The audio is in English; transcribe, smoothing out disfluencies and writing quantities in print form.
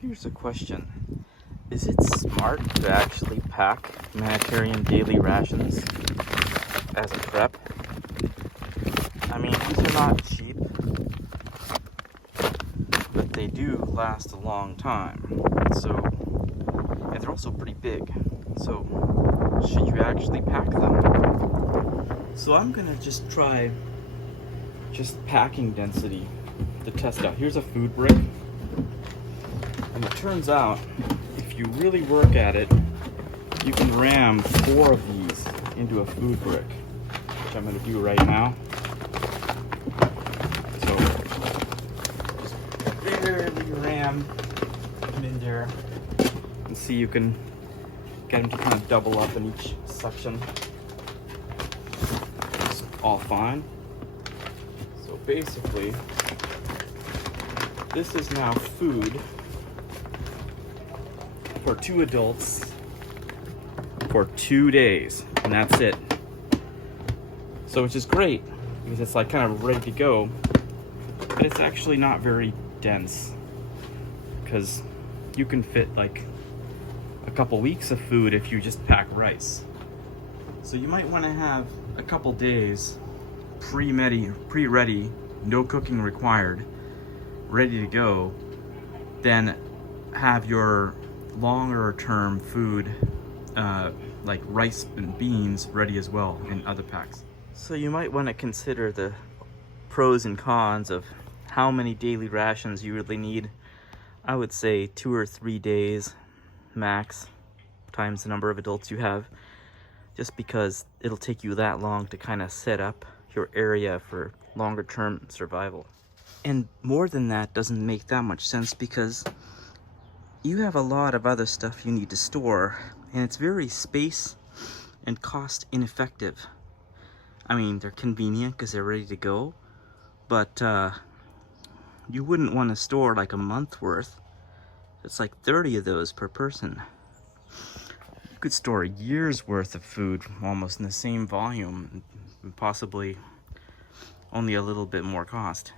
Here's a question. Is it smart to actually pack humanitarian daily rations as a prep? I mean, these are not cheap, but they do last a long time. And they're also pretty big. So, should you actually pack them? So I'm gonna just try packing density to test out. Here's a food brick. And it turns out, if you really work at it, you can ram 4 of these into a food brick, which I'm going to do right now. So, just barely ram them in there. And see, you can get them to kind of double up in each section. It's all fine. So basically, this is now food for 2 adults for 2 days, and that's it. So which is great because it's like kind of ready to go, but it's actually not very dense because you can fit like a couple weeks of food if you just pack rice. So you might want to have a couple days pre-ready, no cooking required, ready to go, then have your longer term food like rice and beans ready as well in other packs. So you might want to consider the pros and cons of how many daily rations you really need. I would say 2 or 3 days max times the number of adults you have, just because it'll take you that long to kind of set up your area for longer term survival. And more than that doesn't make that much sense because you have a lot of other stuff you need to store, and it's very space and cost ineffective. I mean, they're convenient because they're ready to go, but you wouldn't want to store like a month worth. It's like 30 of those per person. You could store a year's worth of food almost in the same volume, and possibly only a little bit more cost.